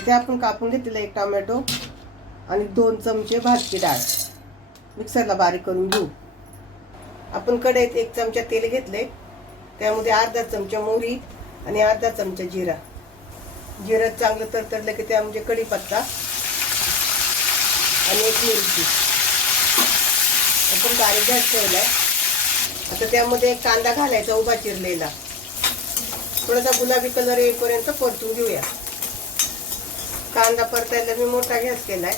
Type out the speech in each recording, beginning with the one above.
इथे आपण कापून घेतलेला एक टोमॅटो आणि दोन चमचे भाजकी डाळ. मिक्सरला बारीक करून घेऊ. आपण कढईत एक चमचा तेल घेतले त्यामध्ये अर्धा चमचा मोहरी आणि अर्धा चमचा जिरा. जिरं चांगलं तरतडलं की त्या म्हणजे कढीपत्ता आणि एक मिरची. आपण बारीक गॅस ठेवलाय. आता त्यामध्ये एक कांदा घालायचा उभा चिरलेला. थोडासा गुलाबी कलर येईपर्यंत परतून घेऊया. कांदा परतायला मी मोठा गॅस केलाय.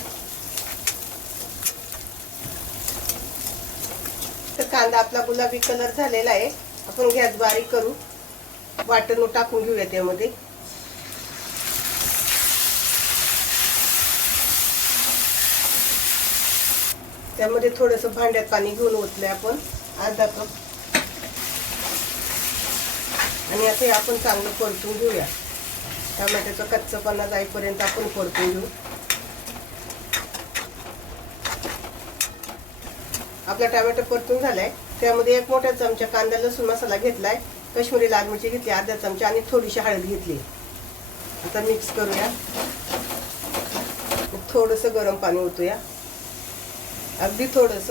तर कांदा आपला गुलाबी कलर झालेला आहे. आपण गॅस बारीक करू. वाटण टाकून घेऊया त्यामध्ये त्यामध्ये थोडंसं भांड्यात पाणी घेऊन ओतलंय आपण. अर्धा कप. आणि आता हे आपण चांगलं परतून घेऊया. टमाट्याचं कच्चपणा जाईपर्यंत आपण परतून घेऊ आपला टमॅटो परतून झालाय. त्यामध्ये एक मोठा चमचा कांदा लसूण मसाला घेतलाय. कश्मीरी लाल मिरची घेतली अर्धा चमचा आणि थोडीशी हळद घेतली. आता मिक्स करूया. थोडस गरम पाणी ओतूया. अगदी थोडस.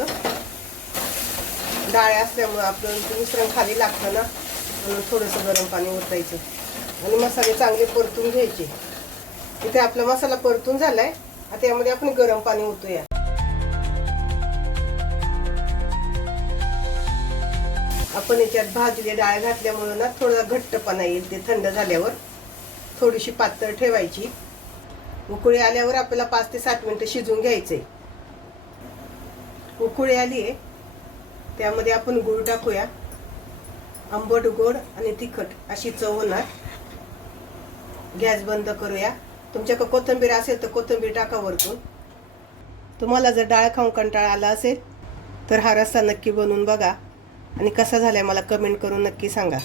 डाळ असल्यामुळे आपलं मिश्रण खाली लागतं ना म्हणून थोडंसं गरम पाणी ओतायचं. आणि मसाले चांगले परतून घ्यायचे. इथे आपला मसाला परतून झालाय. आता यामध्ये आपण गरम पाणी ओतूया. आपण याच्यात भाजले डाळ घातल्यामुळं ना थोडा घट्टपणा येईल ते थंड झाल्यावर. थोडीशी पातळ ठेवायची. उकळी आल्यावर आपल्याला पाच ते सात मिनिटं शिजवून घ्यायचे उकळी आली आहे. त्यामध्ये आपण गुळ टाकूया. आंबट गोड आणि तिखट अशी चव होणार. गॅस बंद करूया. तुमच्याकडे कोथिंबीर असेल तर कोथिंबीर टाका वरतून. तुम्हाला जर डाळ खाऊन कंटाळा आला असेल तर हा रस्सा नक्की बनवून बघा. आणि कसा झालाय मला कमेंट करून नक्की सांगा.